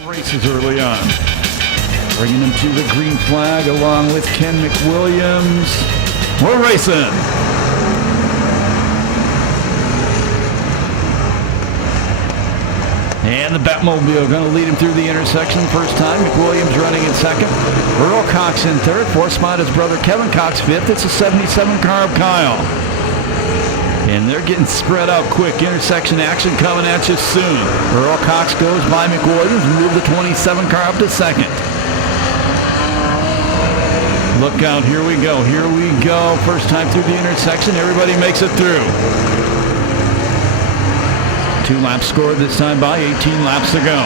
Races early on. Bringing them to the green flag along with Ken McWilliams. We're racing. And the Batmobile going to lead him through the intersection first time. McWilliams running in second. Earl Cox in third. Fourth spot is brother Kevin Cox fifth. It's a 77 car of Kyle. And they're getting spread out quick. Intersection action coming at you soon. Earl Cox goes by McWilliams. Move the 27 car up to second. Look out. Here we go. Here we go. First time through the intersection. Everybody makes it through. 2 laps scored this time by 18 laps to go.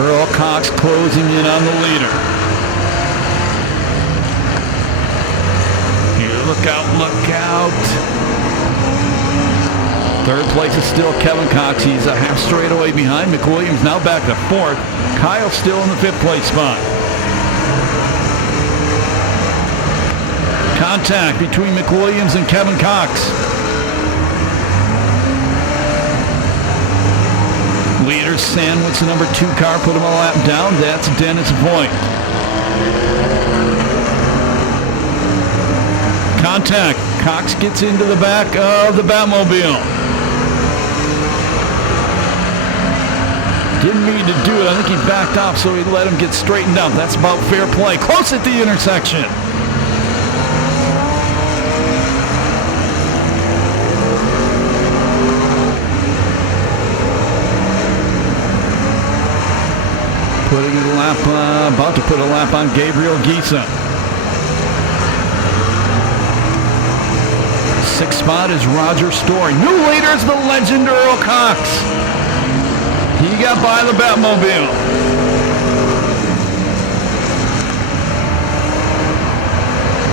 Earl Cox closing in on the leader. Here, look out, look out. Third place is still Kevin Cox. He's a half straight away behind. McWilliams now back to fourth. Kyle still in the fifth place spot. Contact between McWilliams and Kevin Cox. Leader sandwich the number 2 car, put him a lap down. That's Dennis Voigt. Contact. Cox gets into the back of the Batmobile. Didn't mean to do it. I think he backed off, so he let him get straightened out. That's about fair play. Close at the intersection. Putting a lap, about to put a lap on Gabriel Giesa. 6th spot is Roger Story. New leader is the legend Earl Cox. He got by the Batmobile.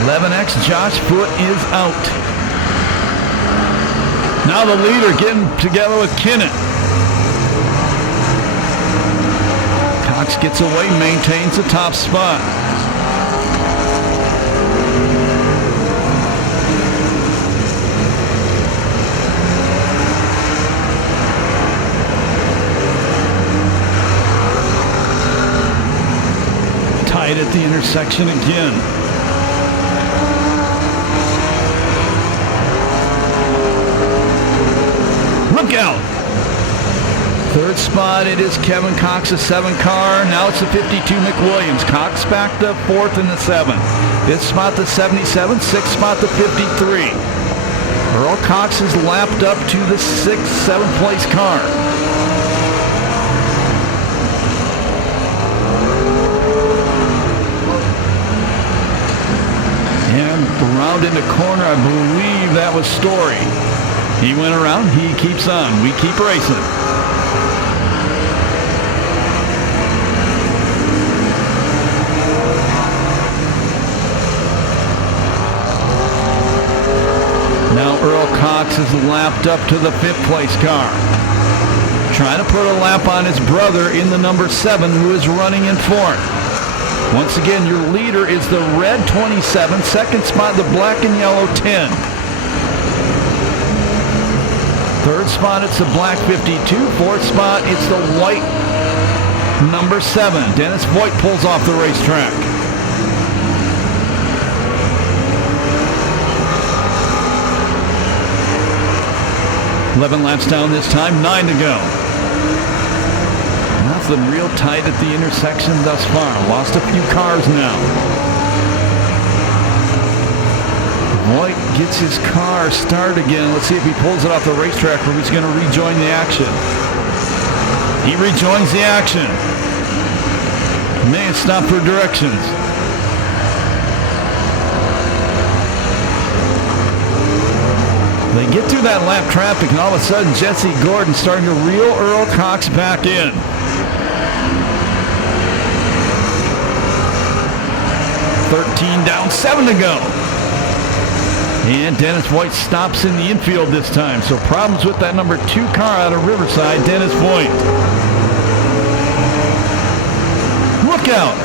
11X Josh Foote is out. Now the leader getting together with Kinnan. Cox gets away, maintains the top spot. Tight at the intersection again. Look out! Third spot, it is Kevin Cox, a 7 car. Now it's the 52 McWilliams. Cox back to 4th and the 7th. 5th spot, the 77. 6th spot, the 53. Earl Cox is lapped up to the 6th, 7th place car. And around in the corner, I believe that was Story. He went around, he keeps on. We keep racing. Now Earl Cox is lapped up to the 5th place car. Trying to put a lap on his brother in the number 7 who is running in 4th. Once again, your leader is the red 27. 2nd spot, the black and yellow 10. 3rd spot, it's the black 52. 4th spot, it's the white number 7. Dennis Voigt pulls off the racetrack. Eleven laps down this time, 9 to go. Nothing real tight at the intersection thus far. Lost a few cars now. Voigt gets his car started again. Let's see if he pulls it off the racetrack or he's going to rejoin the action. He rejoins the action. Man, stop for directions. They get through that lap traffic, and all of a sudden, Jesse Gordon starting to reel Earl Cox back in. $13 down, 7 to go. And Dennis Voigt stops in the infield this time. So problems with that number 2 car out of Riverside, Dennis Voigt. Look out.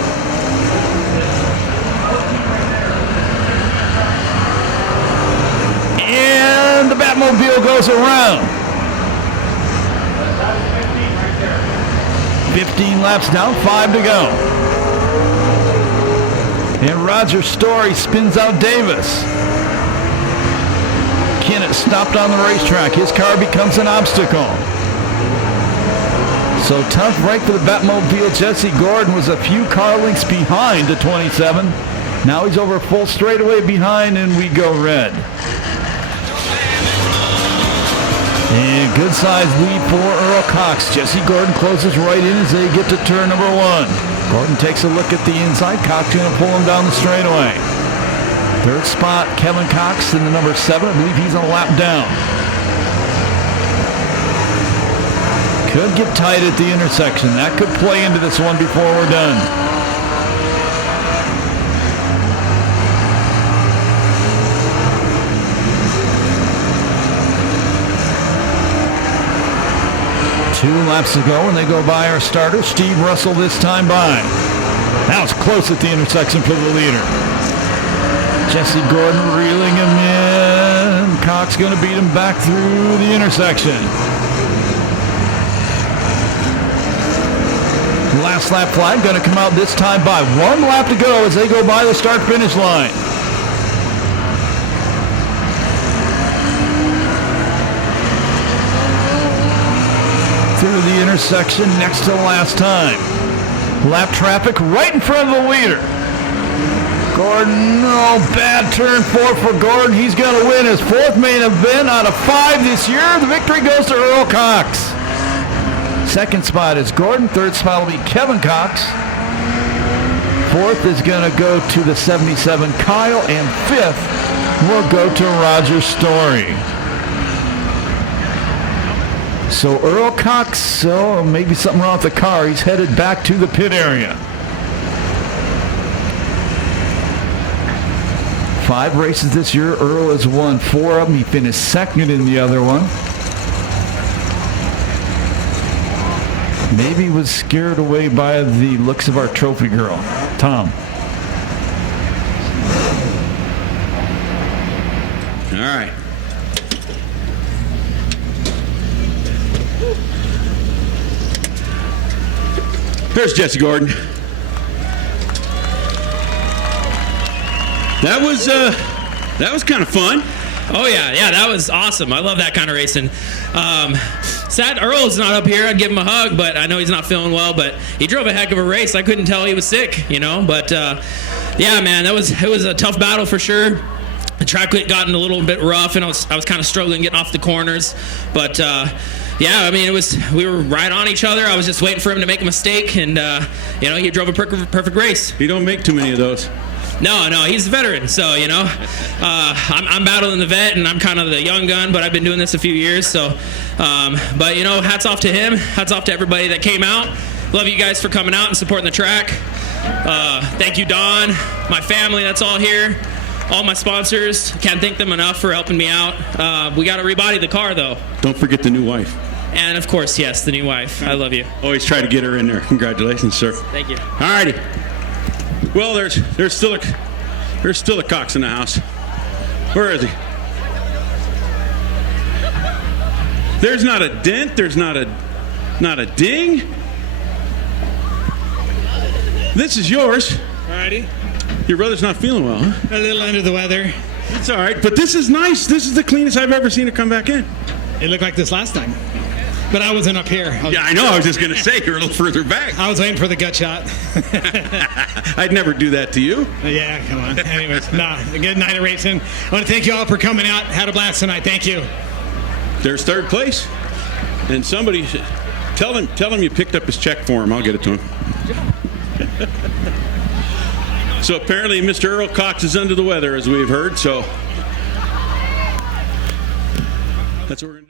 And the Batmobile goes around. 15 laps down, 5 to go. And Roger Story spins out Davis. Kennett stopped on the racetrack. His car becomes an obstacle. So tough break for the Batmobile. Jesse Gordon was a few car lengths behind the 27. Now he's over full straightaway behind, and we go red. And good size lead for Earl Cox. Jesse Gordon closes right in as they get to turn number 1. Gordon takes a look at the inside. Cox going to pull him down the straightaway. Third spot, Kevin Cox in the number 7. I believe he's a lap down. Could get tight at the intersection. That could play into this one before we're done. Two laps to go, and they go by our starter, Steve Russell, this time by. Now it's close at the intersection for the leader. Jesse Gordon reeling him in. Cox going to beat him back through the intersection. Last lap flag going to come out this time by. 1 lap to go as they go by the start-finish line. Through the intersection next to last time. Lap traffic right in front of the leader. Gordon, bad turn 4 for Gordon. He's going to win his 4th main event out of 5 this year. The victory goes to Earl Cox. Second spot is Gordon. Third spot will be Kevin Cox. 4th is going to go to the 77 Kyle. And 5th will go to Roger Story. So Earl Cox, maybe something wrong with the car. He's headed back to the pit area. 5 races this year. Earl has won 4 of them. He finished second in the other one. Maybe was scared away by the looks of our trophy girl, Tom. All right. There's Jesse Gordon. That was kind of fun. Oh yeah, that was awesome. I love that kind of racing. Sad Earl's not up here. I'd give him a hug, but I know he's not feeling well. But he drove a heck of a race. I couldn't tell he was sick, But yeah, man, it was a tough battle for sure. The track had gotten a little bit rough, and I was kind of struggling getting off the corners. But yeah, I mean, we were right on each other. I was just waiting for him to make a mistake, and he drove a perfect race. You don't make too many of those. No, he's a veteran, so, I'm battling the vet, and I'm kind of the young gun, but I've been doing this a few years, so, but, hats off to him, hats off to everybody that came out. Love you guys for coming out and supporting the track. Thank you, Don, my family that's all here, all my sponsors. Can't thank them enough for helping me out. We got to rebody the car, though. Don't forget the new wife. And, of course, yes, the new wife. I love you. Always try to get her in there. Congratulations, sir. Thank you. All righty. Well, there's still a Cox in the house. Where is he? There's not a dent. There's not a ding. This is yours. Alrighty. Your brother's not feeling well, huh? A little under the weather. It's all right, but this is nice. This is the cleanest I've ever seen it come back in. It looked like this last time. But I wasn't up here. Yeah, I know. I was just going to say you're a little further back. I was waiting for the gut shot. I'd never do that to you. Yeah, come on. Anyways, a good night of racing. I want to thank you all for coming out. Had a blast tonight. Thank you. There's 3rd place. And somebody, tell him you picked up his check for him. I'll get it to him. So apparently Mr. Earl Cox is under the weather, as we've heard. So that's what we're going to do.